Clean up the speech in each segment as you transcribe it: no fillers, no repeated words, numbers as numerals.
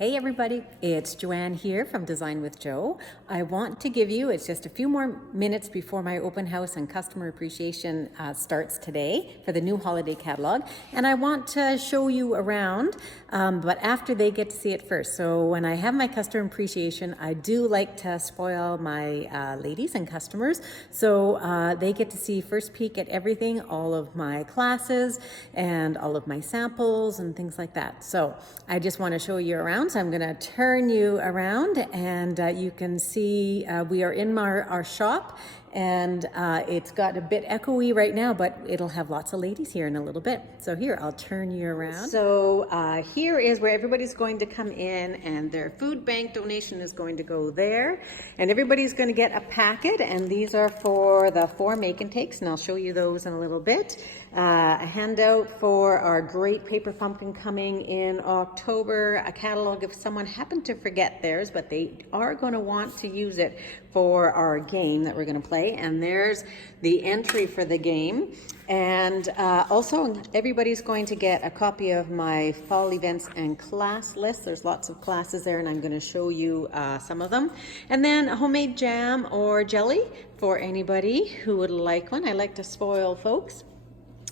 Hey everybody, it's Joanne here from Design with Jo. I want to give you, it's just a few more minutes before my open house and customer appreciation starts today for the new holiday catalog. And I want to show you around, but after they get to see it first. So when I have my customer appreciation, I do like to spoil my ladies and customers. So they get to see first peek at everything, all of my classes and all of my samples and things like that. So I just want to show you around. So I'm going to turn you around and you can see we are in our shop, and it's got a bit echoey right now, but it'll have lots of ladies here in a little bit. So here, I'll turn you around. So here is where everybody's going to come in, and their food bank donation is going to go there, and everybody's going to get a packet, and these are for the 4 make and takes, and I'll show you those in a little bit. A handout for our great paper pumpkin coming in October, a catalog if someone happened to forget theirs, but they are going to want to use it for our game that we're going to play. And there's the entry for the game. And also everybody's going to get a copy of my fall events and class list. There's lots of classes there, and I'm going to show you some of them. And then a homemade jam or jelly for anybody who would like one. I like to spoil folks.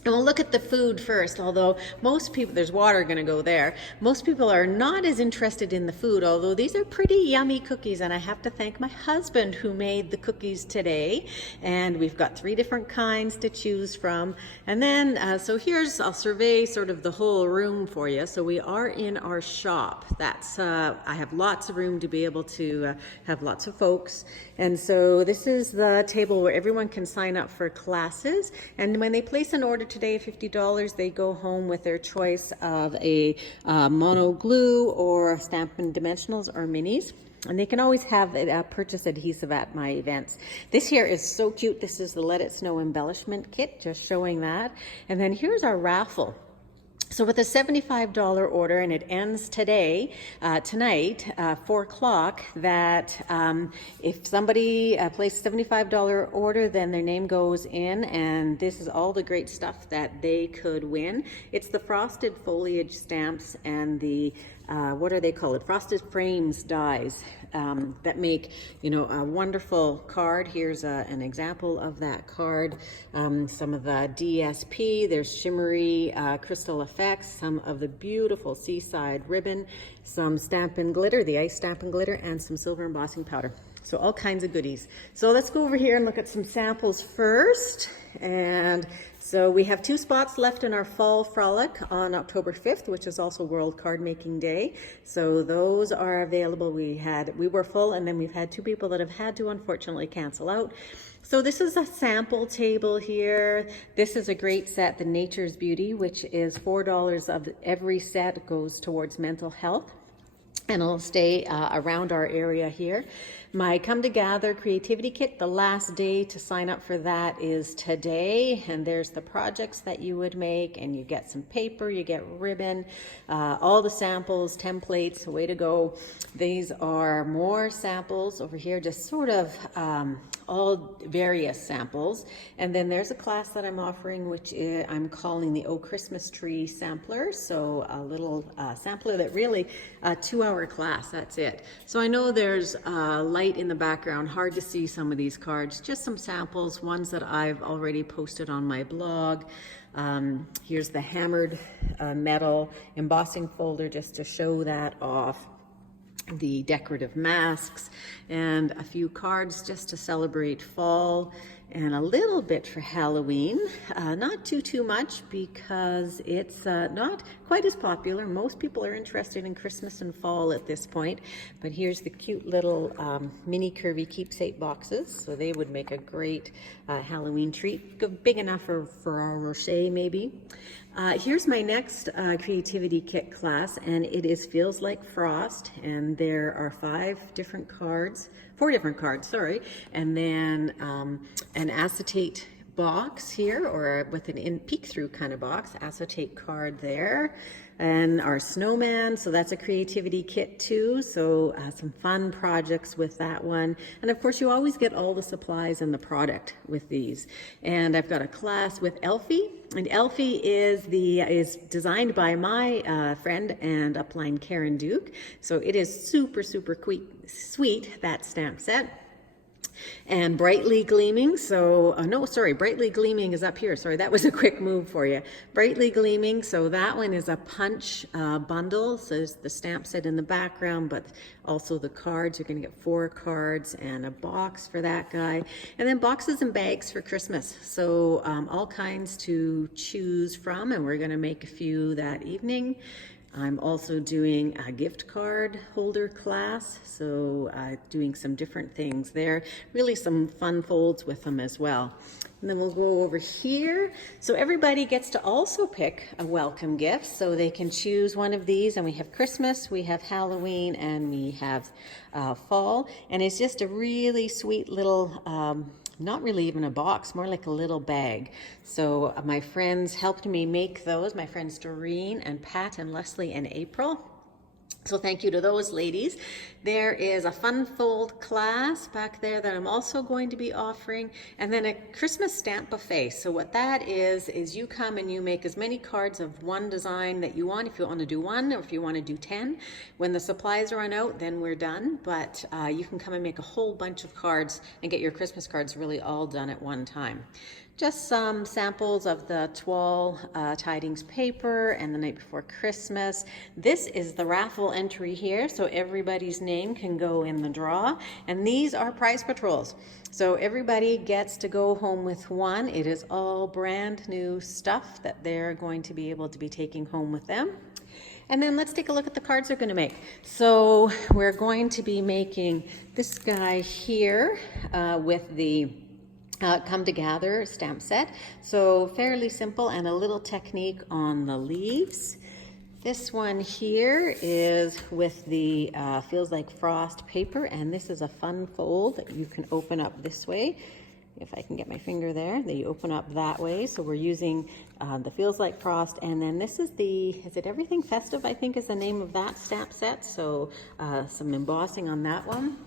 And we'll look at the food first, although most people, there's water going to go there. Most people are not as interested in the food, although these are pretty yummy cookies. And I have to thank my husband who made the cookies today. And we've got 3 different kinds to choose from. And then, so here's, I'll survey sort of the whole room for you. So we are in our shop. That's, I have lots of room to be able to have lots of folks. And so this is the table where everyone can sign up for classes. And when they place an order today, $50, they go home with their choice of a mono glue or Stampin' Dimensionals or minis. And they can always have a purchase adhesive at my events. This here is so cute. This is the Let It Snow embellishment kit, just showing that. And then here's our raffle. So with a $75 order, and it ends today, tonight, 4 o'clock, that if somebody places a $75 order, then their name goes in, and this is all the great stuff that they could win. It's the frosted foliage stamps and the what are they called? Frosted frames dies that make, you know, a wonderful card. Here's an example of that card. Some of the DSP, there's shimmery crystal effects, some of the beautiful seaside ribbon, some Stampin' Glitter, the ice Stampin' Glitter, and some silver embossing powder. So all kinds of goodies. So let's go over here and look at some samples first. And so we have 2 spots left in our Fall Frolic on October 5th, which is also World Card Making Day. So those are available. We were full, and then we've had 2 people that have had to unfortunately cancel out. So this is a sample table here. This is a great set, the Nature's Beauty, which is $4 of every set goes towards mental health. And it'll stay around our area here. My Come to Gather Creativity Kit, the last day to sign up for that is today. And there's the projects that you would make, and you get some paper, you get ribbon, all the samples, templates, way to go. These are more samples over here, just sort of all various samples. And then there's a class that I'm offering, which I'm calling the Oh Christmas Tree Sampler. So a little sampler that really, a 2-hour class, that's it. So I know there's light in the background, hard to see some of these cards, just some samples, ones that I've already posted on my blog. Here's the hammered metal embossing folder just to show that off. The decorative masks, and a few cards just to celebrate fall, and a little bit for Halloween. Not too much, because it's not quite as popular. Most people are interested in Christmas and fall at this point. But here's the cute little mini curvy keepsake boxes. So they would make a great Halloween treat. Big enough for our Rocher maybe. Here's my next creativity kit class, and it is Feels Like Frost, and there are 4 different cards, sorry, and then an acetate box here, or with an peek-through kind of box, acetate card there, and our snowman, so that's a creativity kit too, so some fun projects with that one. And of course you always get all the supplies and the product with these. And I've got a class with Elfie, and Elfie is designed by my friend and upline Karen Duke, so it is super sweet, that stamp set. And Brightly Gleaming, so, no, sorry, Brightly Gleaming is up here. Sorry, that was a quick move for you. Brightly Gleaming, so that one is a punch bundle. So there's the stamp set in the background, but also the cards. You're going to get 4 cards and a box for that guy. And then boxes and bags for Christmas. So all kinds to choose from, and we're going to make a few that evening. I'm also doing a gift card holder class, so doing some different things there. Really some fun folds with them as well. And then we'll go over here. So everybody gets to also pick a welcome gift, so they can choose one of these. And we have Christmas, we have Halloween, and we have fall. And it's just a really sweet little not really even a box, more like a little bag. So my friends helped me make those, my friends Doreen and Pat and Leslie and April. So thank you to those ladies. There is a fun fold class back there that I'm also going to be offering, and then a Christmas stamp buffet. So what that is you come and you make as many cards of one design that you want, if you want to do 1 or if you want to do 10. When the supplies run out, then we're done, but you can come and make a whole bunch of cards and get your Christmas cards really all done at one time. Just some samples of the Toile Tidings paper and the night before Christmas. This is the raffle entry here, so everybody's name can go in the draw. And these are prize patrols. So everybody gets to go home with one. It is all brand new stuff that they're going to be able to be taking home with them. And then let's take a look at the cards they're going to make. So we're going to be making this guy here with the Come Together stamp set. So fairly simple and a little technique on the leaves. This one here is with the Feels Like Frost paper, and this is a fun fold that you can open up this way. If I can get my finger there, that you open up that way. So we're using the Feels Like Frost, and then this is is it Everything Festive, I think is the name of that stamp set. So some embossing on that one.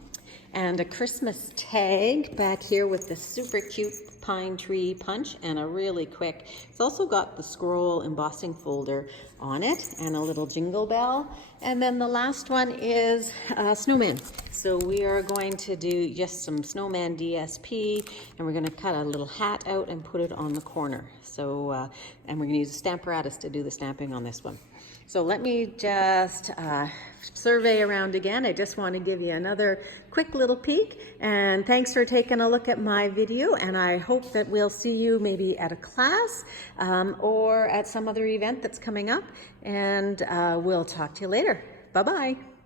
And a Christmas tag back here with the super cute pine tree punch and a really quick, it's also got the scroll embossing folder on it and a little jingle bell. And then the last one is snowman. So we are going to do just some snowman DSP, and we're going to cut a little hat out and put it on the corner. So, and we're going to use a Stamparatus to do the stamping on this one. So let me just survey around again. I just want to give you another quick little peek, and thanks for taking a look at my video, and I hope that we'll see you maybe at a class or at some other event that's coming up, and we'll talk to you later. Bye-bye.